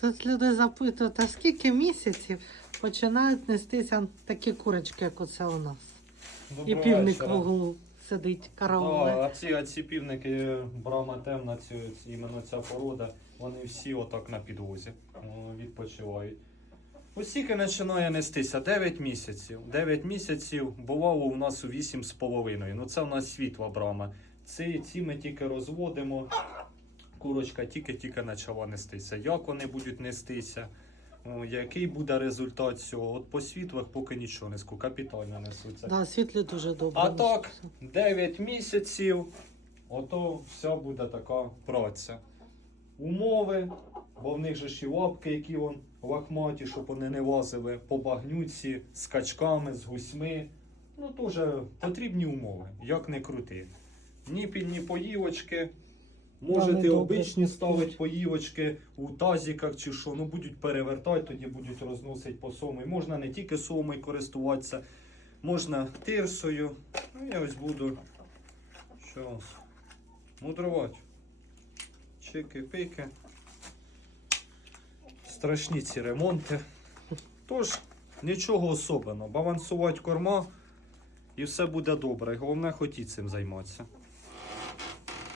Тут люди запитують, а скільки місяців починають нестися такі курочки, як оце у нас. І Доброго півник в вечора. углу сидить, карауле. а ці, а ці півники, брама темна, ці, ці, іменно ця порода, вони всі отак на підвозі о, відпочивають. Ось починає нестися 9 місяців. 9 місяців бувало у нас у 8,5. Ну це в нас світла брама. Ці, ці ми тільки розводимо. Курочка тільки-тільки почала нестися. Як вони будуть нестися? Який буде результат цього? От по світлах поки нічого не скажу, капітально несуться. Да, світлі дуже добре. А так, 9 місяців, ото вся буде така праця. Умови, бо в них же ж і лапки, які вон лахматі, щоб вони не лазили по багнюці, з качками, з гусьми. Ну, теж потрібні умови, як не крути. Ні пільні поївочки. Можете добре обичні ставити поївочки у тазіках чи що, ну будуть перевертати, тоді будуть розносити по сомі. Можна не тільки сомою користуватися, можна тирсою. Ну, я ось буду щас мудрувати. Чики-пики. Страшні ці ремонти. Тож, нічого особливого. Балансувати корма і все буде добре. Головне, хотіть цим займатися.